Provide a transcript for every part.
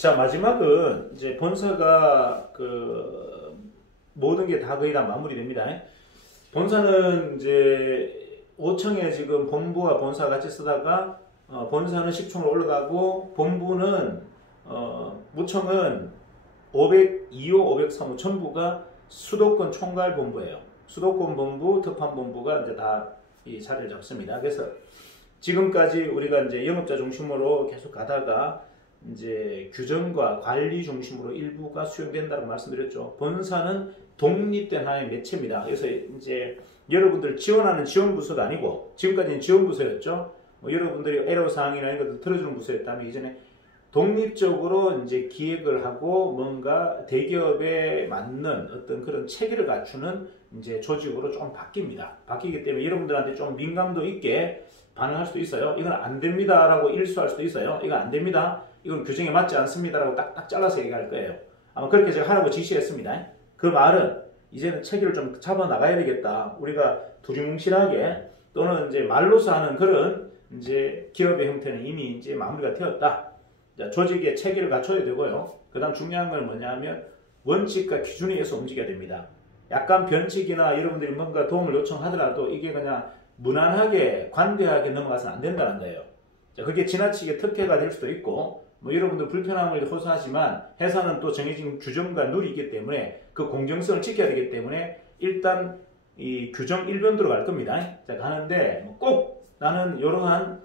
자, 마지막은 이제 본사가 모든 게 다 거의 다 마무리됩니다. 본사는 이제 5층에 지금 본부와 본사 같이 쓰다가 본사는 10층으로 올라가고 본부는 무청은 502호, 503호 전부가 수도권 총괄 본부예요. 수도권 본부, 특판 본부가 이제 다 이 자리를 잡습니다. 그래서 지금까지 우리가 이제 영업자 중심으로 계속 가다가 이제 규정과 관리 중심으로 일부가 수용된다고 말씀드렸죠. 본사는 독립된 하나의 매체입니다. 그래서 이제 여러분들 지원하는 지원부서도 아니고 지금까지는 지원부서였죠. 여러분들이 애로사항이나 이런 것들 들어주는 부서였다면 이전에 독립적으로 이제 기획을 하고 뭔가 대기업에 맞는 어떤 그런 체계를 갖추는 이제 조직으로 좀 바뀝니다. 바뀌기 때문에 여러분들한테 좀 민감도 있게 반응할 수도 있어요. 이건 안 됩니다라고 일수할 수도 있어요. 이건 안 됩니다. 이건 규정에 맞지 않습니다라고 딱딱 잘라서 얘기할 거예요. 아마 그렇게 제가 하라고 지시했습니다. 그 말은 이제는 체계를 좀 잡아 나가야 되겠다. 우리가 두리뭉실하게 또는 이제 말로서 하는 그런 이제 기업의 형태는 이미 이제 마무리가 되었다. 조직의 체계를 갖춰야 되고요. 그 다음 중요한 건 뭐냐면 원칙과 기준에 의해서 움직여야 됩니다. 약간 변칙이나 여러분들이 뭔가 도움을 요청하더라도 이게 그냥 무난하게 관대하게 넘어가서는 안 된다는 거예요. 그게 지나치게 특혜가 될 수도 있고 여러분들 불편함을 호소하지만 회사는 또 정해진 규정과 룰이 있기 때문에 그 공정성을 지켜야 되기 때문에 일단 이 규정 일변도로 갈 겁니다. 자, 가는데 꼭 나는 이러한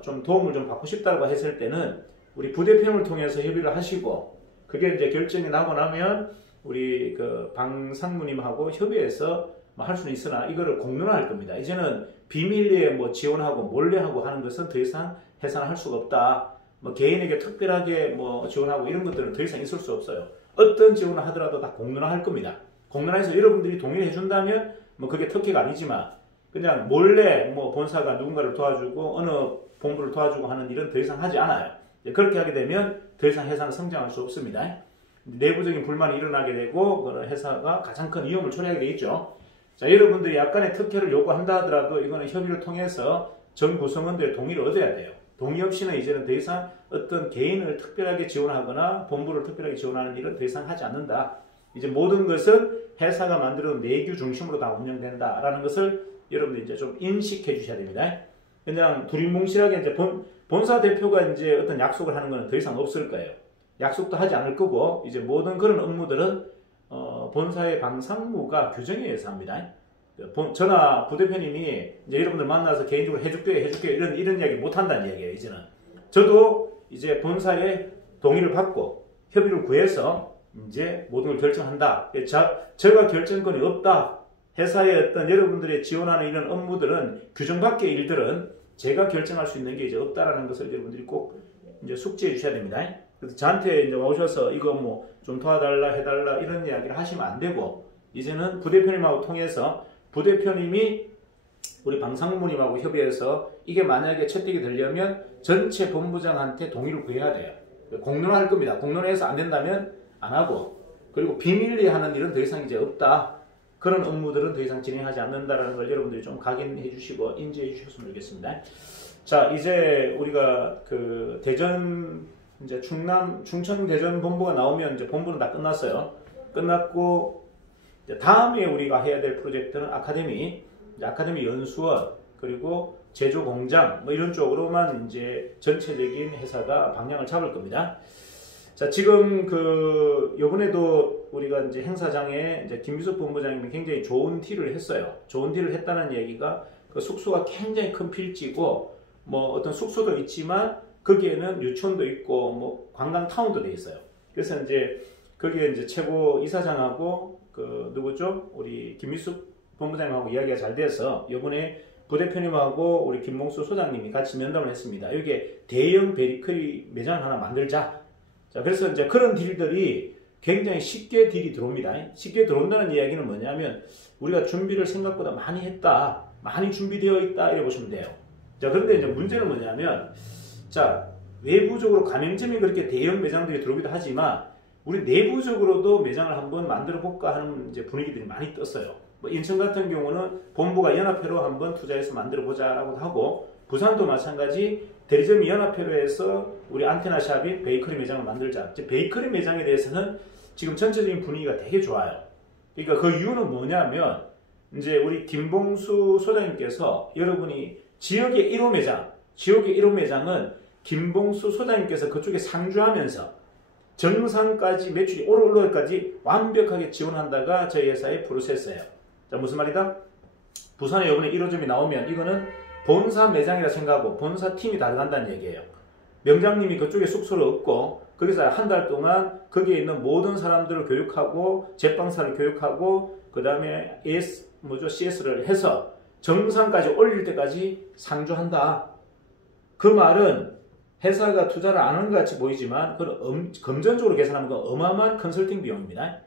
좀 도움을 좀 받고 싶다고 했을 때는 우리 부대표를 통해서 협의를 하시고 그게 이제 결정이 나고 나면 우리 그 방상무님하고 협의해서 할 수는 있으나 이거를 공론화할 겁니다. 이제는 비밀리에 지원하고 몰래하고 하는 것은 더 이상 해서는 할 수가 없다. 개인에게 특별하게 지원하고 이런 것들은 더 이상 있을 수 없어요. 어떤 지원을 하더라도 다 공론화할 겁니다. 공론화해서 여러분들이 동의를 해준다면 그게 특혜가 아니지만 그냥 몰래 본사가 누군가를 도와주고 어느 본부를 도와주고 하는 일은 더 이상 하지 않아요. 그렇게 하게 되면 더 이상 회사는 성장할 수 없습니다. 내부적인 불만이 일어나게 되고 그 회사가 가장 큰 위험을 초래하게 되겠죠. 자, 여러분들이 약간의 특혜를 요구한다 하더라도 이거는 협의를 통해서 전 구성원들의 동의를 얻어야 돼요. 동의 없이는 이제는 더 이상 어떤 개인을 특별하게 지원하거나 본부를 특별하게 지원하는 일은 더 이상 하지 않는다. 이제 모든 것은 회사가 만들어둔 내규 중심으로 다 운영된다라는 것을 여러분들이 이제 좀 인식해 주셔야 됩니다. 그냥 두리뭉실하게 이제 본사 대표가 이제 어떤 약속을 하는 것은 더 이상 없을 거예요. 약속도 하지 않을 거고 이제 모든 그런 업무들은 본사의 방상무가 규정에 의해서 합니다. 저나 부대표님이 이제 여러분들 만나서 개인적으로 해줄게 이런 이야기 못 한다는 이야기예요. 이제는 저도 이제 본사의 동의를 받고 협의를 구해서 이제 모든 걸 결정한다. 제가 결정권이 없다. 회사의 어떤 여러분들의 지원하는 이런 업무들은 규정 밖의 일들은 제가 결정할 수 있는 게 이제 없다라는 것을 여러분들이 꼭 이제 숙지해 주셔야 됩니다. 그래서 저한테 이제 오셔서 이거 좀 도와달라 해달라 이런 이야기를 하시면 안 되고 이제는 부대표님하고 통해서 부대표님이 우리 방상무님하고 협의해서 이게 만약에 채택이 되려면 전체 본부장한테 동의를 구해야 돼요. 공론화할 겁니다. 공론화해서 안 된다면 안 하고 그리고 비밀리 하는 일은 더 이상 이제 없다. 그런 업무들은 더 이상 진행하지 않는다라는 걸 여러분들이 좀 각인해 주시고 인지해 주셨으면 좋겠습니다. 자, 이제 우리가 그 대전 이제 충청 대전 본부가 나오면 이제 본부는 다 끝났어요. 끝났고 이제 다음에 우리가 해야 될 프로젝트는 아카데미 연수원 그리고 제조 공장 이런 쪽으로만 이제 전체적인 회사가 방향을 잡을 겁니다. 자, 지금 요번에도 우리가 이제 행사장에 이제 김비숙 본부장님이 굉장히 좋은 딜을 했어요. 좋은 딜을 했다는 얘기가 그 숙소가 굉장히 큰 필지고 어떤 숙소도 있지만 거기에는 유치원도 있고 관광타운도 돼 있어요. 그래서 이제 거기에 이제 최고 이사장하고 누구죠? 우리 김비숙 본부장님하고 이야기가 잘 돼서 이번에 부대표님하고 우리 김봉수 소장님이 같이 면담을 했습니다. 여기에 대형 베이커리 매장을 하나 만들자. 자, 그래서 이제 그런 딜들이 굉장히 쉽게 딜이 들어옵니다. 쉽게 들어온다는 이야기는 뭐냐면 우리가 준비를 생각보다 많이 했다. 많이 준비되어 있다. 이래 보시면 돼요. 자, 그런데 이제 문제는 뭐냐면 자, 외부적으로 가맹점이 그렇게 대형 매장들이 들어오기도 하지만 우리 내부적으로도 매장을 한번 만들어 볼까 하는 이제 분위기들이 많이 떴어요. 인천 같은 경우는 본부가 연합회로 한번 투자해서 만들어 보자라고도 하고 부산도 마찬가지 대리점이 연합회로 해서 우리 안테나샵인 베이커리 매장을 만들자. 베이커리 매장에 대해서는 지금 전체적인 분위기가 되게 좋아요. 그러니까 그 이유는 뭐냐면 이제 우리 김봉수 소장님께서 여러분이 지역의 1호 매장은 김봉수 소장님께서 그쪽에 상주하면서 정상까지 매출이 올라올까지 완벽하게 지원한다가 저희 회사의 프로세스예요. 자, 무슨 말이다? 부산에 이번에 1호점이 나오면 이거는 본사 매장이라 생각하고 본사 팀이 다르다는 얘기예요. 명장님이 그쪽에 숙소를 얻고 거기서 한 달 동안 거기에 있는 모든 사람들을 교육하고 제빵사를 교육하고 그 다음에 CS를 해서 정상까지 올릴 때까지 상주한다. 그 말은 회사가 투자를 안 하는 것 같이 보이지만 그건 금전적으로 계산하면 어마어마한 컨설팅 비용입니다.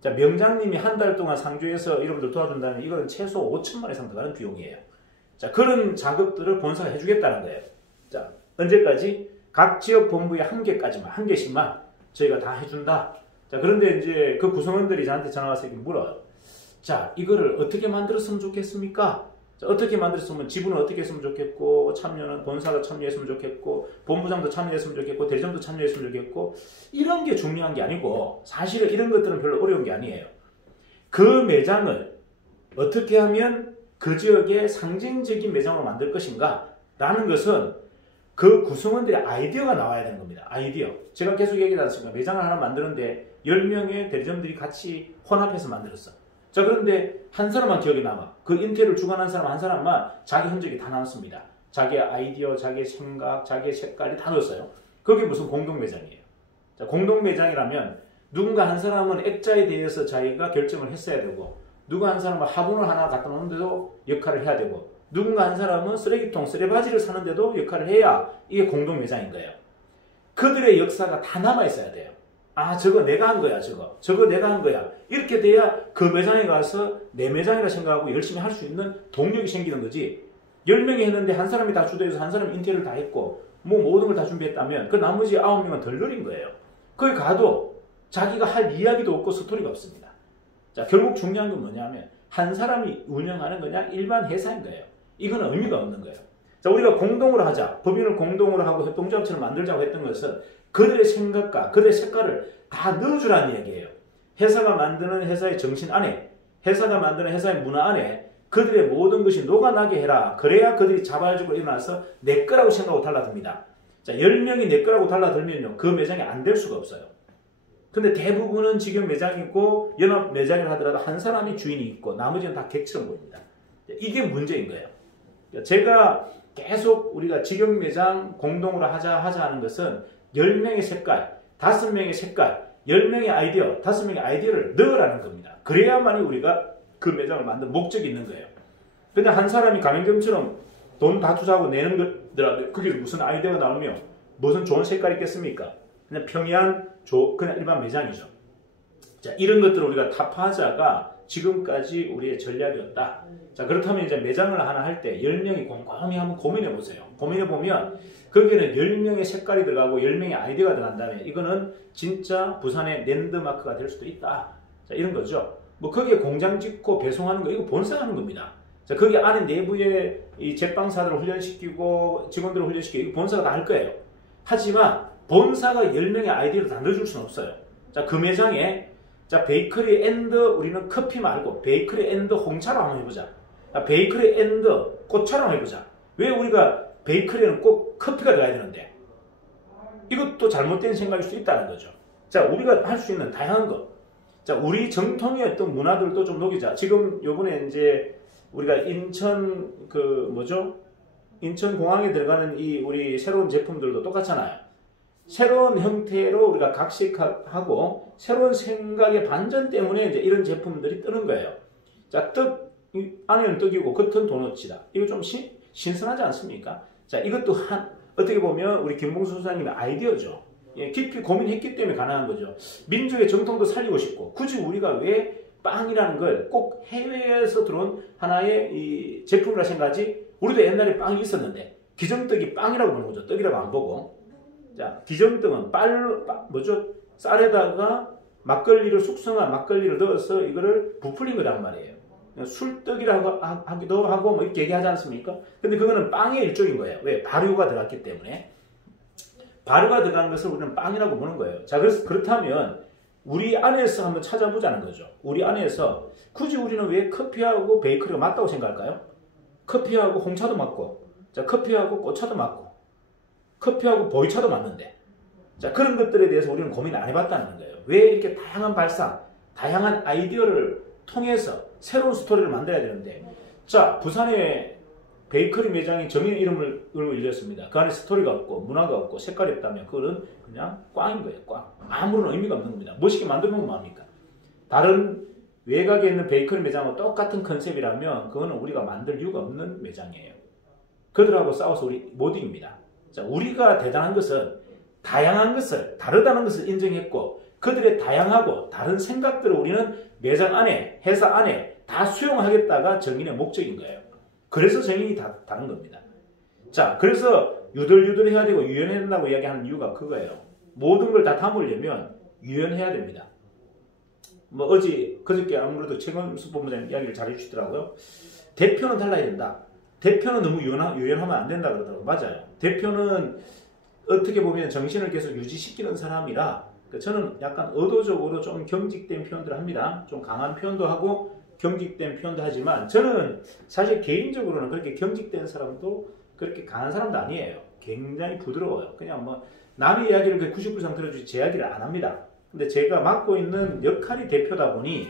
자, 명장님이 한 달 동안 상주해서 여러분들 도와준다면 이거는 최소 5천만 이상 들어가는 비용이에요. 자, 그런 작업들을 본사가 해주겠다는 거예요. 자, 언제까지? 각 지역 본부의 한 개씩만 저희가 다 해준다. 자, 그런데 이제 그 구성원들이 저한테 전화 와서 이렇게 물어요. 자, 이거를 어떻게 만들었으면 좋겠습니까? 자, 어떻게 만들었으면 지분은 어떻게 했으면 좋겠고, 참여는 본사가 참여했으면 좋겠고, 본부장도 참여했으면 좋겠고, 대리점도 참여했으면 좋겠고, 이런 게 중요한 게 아니고, 사실은 이런 것들은 별로 어려운 게 아니에요. 그 매장을 어떻게 하면 그 지역의 상징적인 매장으로 만들 것인가? 라는 것은 그 구성원들의 아이디어가 나와야 되는 겁니다. 아이디어. 제가 계속 얘기하지 않습니까? 매장을 하나 만드는데 10명의 대리점들이 같이 혼합해서 만들었어. 자, 그런데 한 사람만 기억에 남아. 그 인테리어를 주관한 사람 한 사람만 자기 흔적이 다 나왔습니다. 자기의 아이디어, 자기의 생각, 자기의 색깔이 다 넣었어요. 그게 무슨 공동 매장이에요. 자, 공동 매장이라면 누군가 한 사람은 액자에 대해서 자기가 결정을 했어야 되고, 누가 한 사람은 화분을 하나 갖다 놓는데도 역할을 해야 되고, 누군가 한 사람은 쓰레기통, 쓰레바지를 사는데도 역할을 해야 이게 공동 매장인 거예요. 그들의 역사가 다 남아 있어야 돼요. 아, 저거 내가 한 거야, 저거 내가 한 거야. 이렇게 돼야 그 매장에 가서 내 매장이라 생각하고 열심히 할 수 있는 동력이 생기는 거지. 10명이 했는데 한 사람이 다 주도해서 한 사람이 인테리어를 다 했고 뭐 모든 걸 다 준비했다면 그 나머지 9명은 덜 느린 거예요. 거기 가도 자기가 할 이야기도 없고 스토리가 없습니다. 자, 결국 중요한 건 뭐냐면 한 사람이 운영하는 거냐 일반 회사인 거예요. 이거는 의미가 없는 거예요. 자, 우리가 공동으로 하자. 법인을 공동으로 하고 협동조합처럼 만들자고 했던 것은 그들의 생각과 그들의 색깔을 다 넣어주라는 얘기예요. 회사가 만드는 회사의 정신 안에, 회사가 만드는 회사의 문화 안에 그들의 모든 것이 녹아나게 해라. 그래야 그들이 자발적으로 일어나서 내 거라고 생각하고 달라듭니다. 자, 10명이 내 거라고 달라들면요, 그 매장이 안 될 수가 없어요. 근데 대부분은 지금 매장이고 연합 매장을 하더라도 한 사람이 주인이 있고 나머지는 다 객처럼 보입니다. 이게 문제인 거예요. 제가 계속 우리가 직영 매장 공동으로 하자 하는 것은 10명의 색깔, 5명의 색깔, 10명의 아이디어, 5명의 아이디어를 넣으라는 겁니다. 그래야만이 우리가 그 매장을 만든 목적이 있는 거예요. 근데 한 사람이 가맹점처럼 돈 다 투자하고 내는 것더라도 그게 무슨 아이디어가 나오며 무슨 좋은 색깔이 있겠습니까? 그냥 평이한 그냥 일반 매장이죠. 자, 이런 것들을 우리가 타파하자가 지금까지 우리의 전략이었다. 자, 그렇다면 이제 매장을 하나 할 때 10명이 꼼꼼히 한번 고민해 보세요. 고민해 보면 거기에는 10명의 색깔이 들어가고 10명의 아이디어가 들어간다면 이거는 진짜 부산의 랜드마크가 될 수도 있다. 자, 이런 거죠. 뭐 거기에 공장 짓고 배송하는 거 이거 본사가 하는 겁니다. 자, 거기 안에 내부에 이 제빵사들을 훈련시키고 직원들을 훈련시키고 이거 본사가 다 할 거예요. 하지만 본사가 10명의 아이디어를 다 넣어줄 수는 없어요. 자, 그 매장에 자, 베이커리 앤드 우리는 커피 말고 베이커리 앤드 홍차로 한번 해보자. 베이커리 앤드 꽃차로 한번 해보자. 왜 우리가 베이커리는 꼭 커피가 들어가야 되는데? 이것도 잘못된 생각일 수 있다는 거죠. 자, 우리가 할 수 있는 다양한 것. 자, 우리 정통의 어떤 문화들도 좀 녹이자. 지금 요번에 이제 우리가 인천 인천공항에 들어가는 이 우리 새로운 제품들도 똑같잖아요. 새로운 형태로 우리가 각색하고 새로운 생각의 반전 때문에 이제 이런 제품들이 뜨는 거예요. 자, 안에는 떡이고 겉은 도넛이다. 이거 좀 신선하지 않습니까? 자, 이것도 어떻게 보면 우리 김봉수 소장님의 아이디어죠. 예, 깊이 고민했기 때문에 가능한 거죠. 민족의 정통도 살리고 싶고 굳이 우리가 왜 빵이라는 걸 꼭 해외에서 들어온 하나의 이 제품이라 생각하지? 우리도 옛날에 빵이 있었는데 기정떡이 빵이라고 보는 거죠. 떡이라고 안 보고. 자, 기정떡은 쌀에다가 막걸리를 숙성한 막걸리를 넣어서 이거를 부풀린 거란 말이에요. 술떡이라고 하기도 하고 뭐 이렇게 얘기하지 않습니까? 근데 그거는 빵의 일종인 거예요. 왜? 발효가 들어갔기 때문에. 발효가 들어간 것을 우리는 빵이라고 보는 거예요. 자, 그래서 그렇다면 우리 안에서 한번 찾아보자는 거죠. 우리 안에서 굳이 우리는 왜 커피하고 베이커리가 맞다고 생각할까요? 커피하고 홍차도 맞고, 자, 커피하고 꽃차도 맞고, 커피하고 보이차도 맞는데, 자, 그런 것들에 대해서 우리는 고민 안 해봤다는 거예요. 왜 이렇게 다양한 발상, 다양한 아이디어를 통해서 새로운 스토리를 만들어야 되는데, 자, 부산에 베이커리 매장이 정인 이름을 올렸습니다. 그 안에 스토리가 없고 문화가 없고 색깔이 없다면 그거는 그냥 꽝인 거예요. 꽝. 아무런 의미가 없는 겁니다. 멋있게 만들면 뭐합니까? 다른 외곽에 있는 베이커리 매장과 똑같은 컨셉이라면 그거는 우리가 만들 이유가 없는 매장이에요. 그들하고 싸워서 우리 못 이깁니다. 자, 우리가 대단한 것은 다양한 것을, 다르다는 것을 인정했고 그들의 다양하고 다른 생각들을 우리는 매장 안에, 회사 안에 다 수용하겠다가 정인의 목적인 거예요. 그래서 정인이 다른 겁니다. 자, 그래서 유들유들해야 되고 유연해야 된다고 이야기하는 이유가 그거예요. 모든 걸 다 담으려면 유연해야 됩니다. 뭐 그저께 아무래도 최건수 본부장님 이야기를 잘 해주시더라고요. 대표는 달라야 된다. 대표는 너무 유연하면 안 된다 그러더라고요. 맞아요. 대표는 어떻게 보면 정신을 계속 유지시키는 사람이라 저는 약간 의도적으로 좀 경직된 표현들을 합니다. 좀 강한 표현도 하고 경직된 표현도 하지만 저는 사실 개인적으로는 그렇게 경직된 사람도 그렇게 강한 사람도 아니에요. 굉장히 부드러워요. 그냥 뭐 남의 이야기를 90% 들어주지 제 이야기를 안 합니다. 근데 제가 맡고 있는 역할이 대표다 보니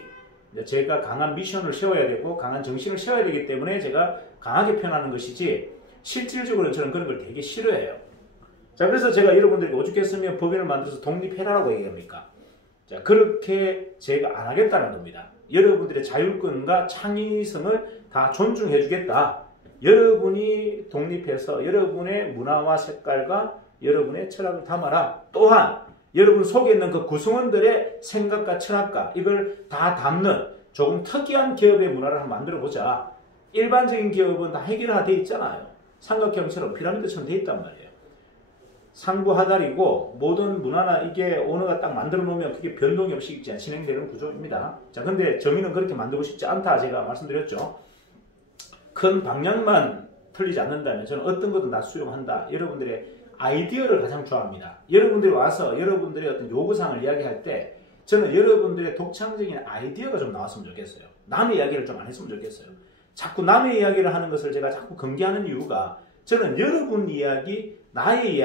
제가 강한 미션을 세워야 되고 강한 정신을 세워야 되기 때문에 제가 강하게 표현하는 것이지 실질적으로는 저는 그런 걸 되게 싫어해요. 자, 그래서 제가 여러분들이 오죽했으면 법인을 만들어서 독립해라라고 얘기합니까? 자, 그렇게 제가 안 하겠다는 겁니다. 여러분들의 자율권과 창의성을 다 존중해 주겠다. 여러분이 독립해서 여러분의 문화와 색깔과 여러분의 철학을 담아라. 또한 여러분 속에 있는 그 구성원들의 생각과 철학과 이걸 다 담는 조금 특이한 기업의 문화를 한번 만들어 보자. 일반적인 기업은 다 해결화되어 있잖아요. 삼각형처럼 피라미드처럼 되어 있단 말이에요. 상부하달이고 모든 문화나 이게 오너가 딱 만들어 놓으면 그게 변동이 없이 진행되는 구조입니다. 자, 근데 정의는 그렇게 만들고 싶지 않다 제가 말씀드렸죠. 큰 방향만 틀리지 않는다면 저는 어떤 것도 다 수용한다. 여러분들의 아이디어를 가장 좋아합니다. 여러분들이 와서 여러분들의 어떤 요구사항을 이야기할 때 저는 여러분들의 독창적인 아이디어가 좀 나왔으면 좋겠어요. 남의 이야기를 좀 안 했으면 좋겠어요. 자꾸 남의 이야기를 하는 것을 제가 자꾸 금기하는 이유가 저는 여러분 이야기, 나의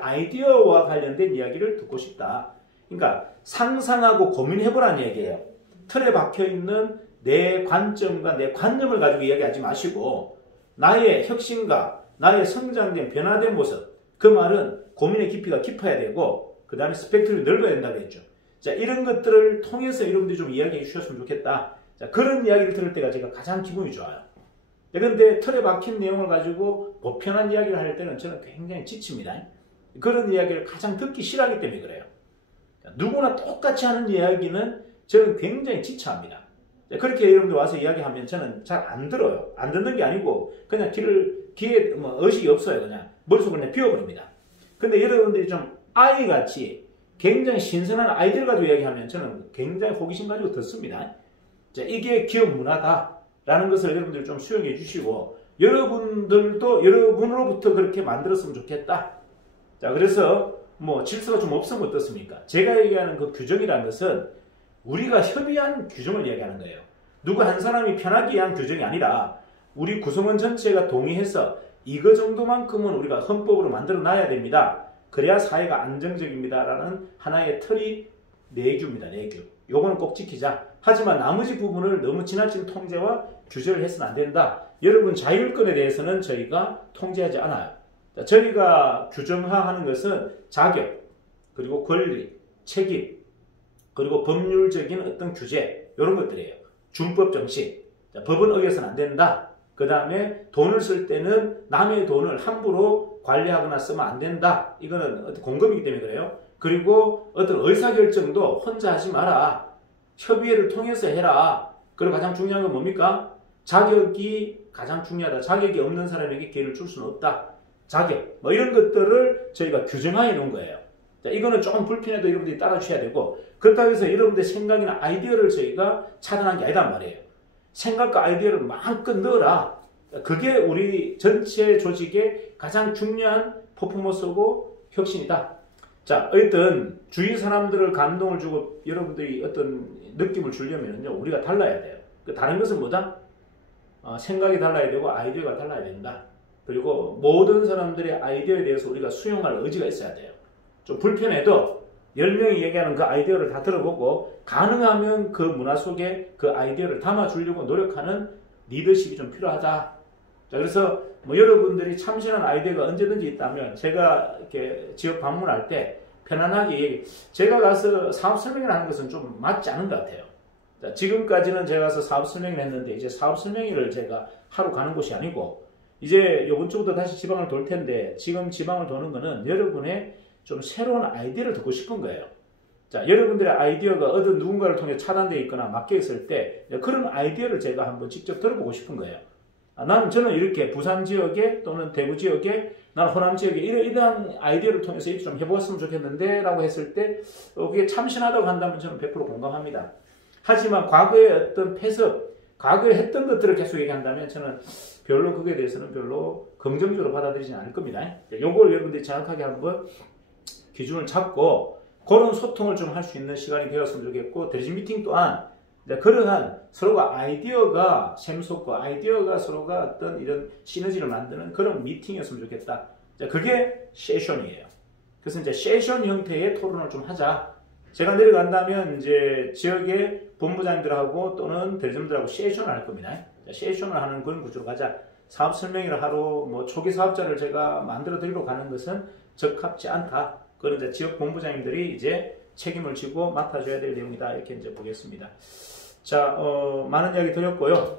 아이디어와 관련된 이야기를 듣고 싶다. 그러니까 상상하고 고민해보라는 얘기예요. 틀에 박혀있는 내 관점과 내 관념을 가지고 이야기하지 마시고 나의 혁신과 나의 성장된 변화된 모습, 그 말은 고민의 깊이가 깊어야 되고 그 다음에 스펙트럼이 넓어야 된다고 했죠. 자, 이런 것들을 통해서 여러분들이 좀 이야기해 주셨으면 좋겠다. 자, 그런 이야기를 들을 때가 제가 가장 기분이 좋아요. 그런데 틀에 박힌 내용을 가지고 보편한 이야기를 할 때는 저는 굉장히 지칩니다. 그런 이야기를 가장 듣기 싫어하기 때문에 그래요. 누구나 똑같이 하는 이야기는 저는 굉장히 지쳐합니다. 그렇게 여러분들 와서 이야기하면 저는 잘 안 들어요. 안 듣는 게 아니고 그냥 귀에 의식이 없어요. 그냥 머릿속을 그냥 비워버립니다. 근데 여러분들이 좀 아이같이 굉장히 신선한 아이디어를 가지고 이야기하면 저는 굉장히 호기심 가지고 듣습니다. 자, 이게 기업 문화다. 라는 것을 여러분들이 좀 수용해 주시고 여러분들도 여러분으로부터 그렇게 만들었으면 좋겠다. 자, 그래서 뭐 질서가 좀 없으면 어떻습니까? 제가 얘기하는 그 규정이라는 것은 우리가 협의한 규정을 이야기하는 거예요. 누구 한 사람이 편하게 한 규정이 아니라 우리 구성원 전체가 동의해서 이거 정도만큼은 우리가 헌법으로 만들어 놔야 됩니다. 그래야 사회가 안정적입니다. 라는 하나의 틀이 내규입니다. 내규. 요거는 꼭 지키자. 하지만 나머지 부분을 너무 지나친 통제와 규제를 해서는 안 된다. 여러분 자율권에 대해서는 저희가 통제하지 않아요. 자, 저희가 규정화하는 것은 자격, 그리고 권리, 책임, 그리고 법률적인 어떤 규제 이런 것들이에요. 준법 정신. 자, 법은 어겨서는 안 된다. 그 다음에 돈을 쓸 때는 남의 돈을 함부로 관리하거나 쓰면 안 된다. 이거는 어떤 공금이기 때문에 그래요. 그리고 어떤 의사결정도 혼자 하지 마라. 협의회를 통해서 해라. 그리고 가장 중요한 건 뭡니까? 자격이 가장 중요하다. 자격이 없는 사람에게 기회를 줄 수는 없다. 자격. 뭐 이런 것들을 저희가 규정해 놓은 거예요. 자, 이거는 조금 불편해도 여러분들이 따라주셔야 되고 그렇다고 해서 여러분들의 생각이나 아이디어를 저희가 차단한 게 아니란 말이에요. 생각과 아이디어를 마음껏 넣어라. 그게 우리 전체 조직의 가장 중요한 퍼포먼스고 혁신이다. 자, 어쨌든 주위 사람들을 감동을 주고 여러분들이 어떤 느낌을 주려면요, 우리가 달라야 돼요. 다른 것은 뭐다? 생각이 달라야 되고 아이디어가 달라야 된다. 그리고 모든 사람들의 아이디어에 대해서 우리가 수용할 의지가 있어야 돼요. 좀 불편해도 10명이 얘기하는 그 아이디어를 다 들어보고 가능하면 그 문화 속에 그 아이디어를 담아주려고 노력하는 리더십이 좀 필요하다. 자, 그래서 뭐 여러분들이 참신한 아이디어가 언제든지 있다면 제가 이렇게 지역 방문할 때 편안하게 제가 가서 사업 설명을 하는 것은 좀 맞지 않은 것 같아요. 자, 지금까지는 제가 가서 사업 설명을 했는데 이제 사업 설명회를 제가 하러 가는 곳이 아니고 이제 이번 주부터 다시 지방을 돌 텐데 지금 지방을 도는 거는 여러분의 좀 새로운 아이디어를 듣고 싶은 거예요. 자, 여러분들의 아이디어가 어떤 누군가를 통해 차단되어 있거나 막혀 있을 때 그런 아이디어를 제가 한번 직접 들어보고 싶은 거예요. 저는 이렇게 부산 지역에 또는 대구 지역에 나는 호남 지역에 이러한 아이디어를 통해서 이렇게 좀 해보았으면 좋겠는데 라고 했을 때 그게 참신하다고 한다면 저는 100% 공감합니다. 하지만 과거의 어떤 패습, 과거에 했던 것들을 계속 얘기한다면 저는 별로 그거에 대해서는 별로 긍정적으로 받아들이지 않을 겁니다. 요걸 여러분들이 정확하게 한번 기준을 잡고 그런 소통을 좀 할 수 있는 시간이 되었으면 좋겠고 대리점 미팅 또한 그러한 서로가 아이디어가 샘솟고 아이디어가 서로가 어떤 이런 시너지를 만드는 그런 미팅이었으면 좋겠다. 그게 세션이에요. 그래서 이제 세션 형태의 토론을 좀 하자. 제가 내려간다면 이제 지역의 본부장들하고 또는 대리점들하고 세션을 할 겁니다. 세션을 하는 그런 구조로 가자. 사업 설명회를 하러 뭐 초기 사업자를 제가 만들어 드리러 가는 것은 적합지 않다. 그런 이제 지역 본부장님들이 이제 책임을 지고 맡아줘야 될 내용이다. 이렇게 이제 보겠습니다. 자, 많은 이야기 드렸고요.